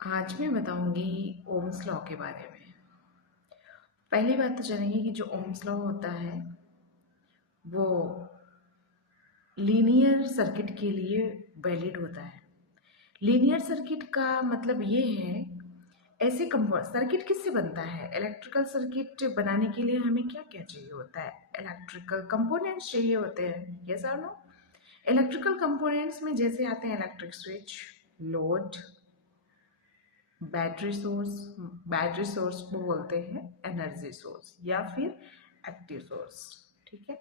आज मैं बताऊंगी ओम्स लॉ के बारे में। पहली बात तो जानेंगे कि जो ओम्स लॉ होता है वो लीनियर सर्किट के लिए वैलिड होता है। लीनियर सर्किट का मतलब ये है, ऐसे कंपाउंड सर्किट किससे बनता है? इलेक्ट्रिकल सर्किट बनाने के लिए हमें क्या क्या चाहिए होता है? इलेक्ट्रिकल कंपोनेंट्स चाहिए होते हैं। यस और नो? इलेक्ट्रिकल कंपोनेंट्स में जैसे आते हैं electric switch, load, battery source को बोलते हैं एनर्जी सोर्स या फिर एक्टिव सोर्स। ठीक है।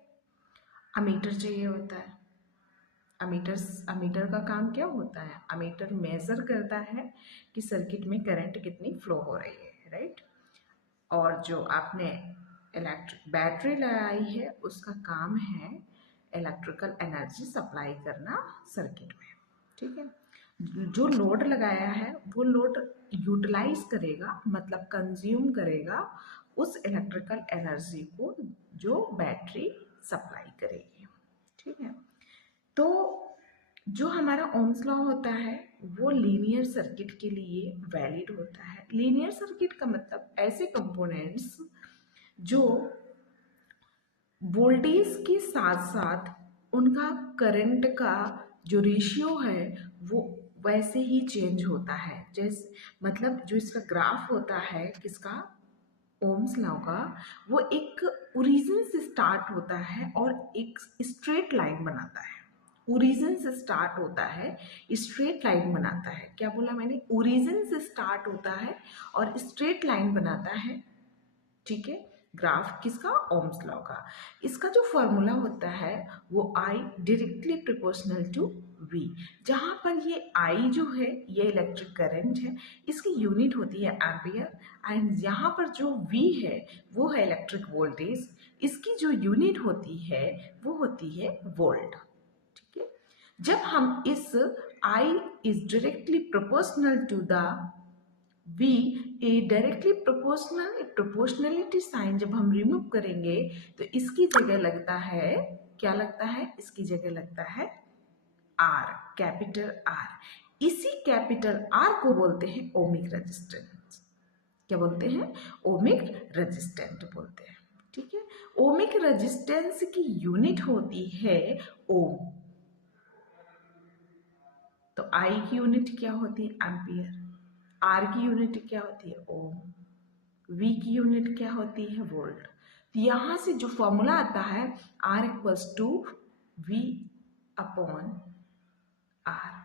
अमीटर चाहिए होता है। अमीटर का काम क्या होता है? अमीटर मेजर करता है कि सर्किट में करंट कितनी फ्लो हो रही है, राइट। और जो आपने इलेक्ट्रिक बैटरी लगाई है उसका काम है इलेक्ट्रिकल एनर्जी सप्लाई करना सर्किट में। ठीक है। जो लोड लगाया है वो लोड यूटिलाइज करेगा, मतलब कंज्यूम करेगा उस इलेक्ट्रिकल एनर्जी को जो बैटरी सप्लाई करेगी। ठीक है। तो जो हमारा ओम्स लॉ होता है वो लीनियर सर्किट के लिए वैलिड होता है। लीनियर सर्किट का मतलब ऐसे कंपोनेंट्स जो वोल्टेज के साथ साथ उनका करंट का जो रेशियो है वो वैसे ही चेंज होता है। जैसे मतलब जो इसका ग्राफ होता है किसका? ओम्स लॉ का, वो एक ओरिजिन से स्टार्ट होता है और एक स्ट्रेट लाइन बनाता है। ओरिजिन से स्टार्ट होता है, स्ट्रेट लाइन बनाता है। क्या बोला मैंने? ओरिजिन से स्टार्ट होता है और स्ट्रेट लाइन बनाता है। ठीक है। ग्राफ किसका? ओम्स लॉ का। इसका जो फॉर्मूला होता है वो I directly proportional to V। जहां पर ये I जो है ये इलेक्ट्रिक करंट है, इसकी यूनिट होती है एम्पियर। एंड यहाँ पर जो V है वो है इलेक्ट्रिक वोल्टेज, इसकी जो यूनिट होती है वो होती है वोल्ट। ठीक है। जब हम इस I is directly proportional to the V, a directly proportional proportionality sign जब हम रिमूव करेंगे तो इसकी जगह लगता है, क्या लगता है? इसकी जगह लगता है R, कैपिटल R। इसी कैपिटल R को बोलते हैं ओमिक रेजिस्टेंस। क्या बोलते हैं? ओमिक रेजिस्टेंट बोलते हैं। ठीक है। ओमिक रेजिस्टेंस की यूनिट होती है ओम। तो I की यूनिट क्या होती है? एम्पियर। R की यूनिट क्या होती है? ओम। V की यूनिट क्या होती है? वोल्ट। तो यहां से जो फॉर्मूला आता है R equals to V upon R।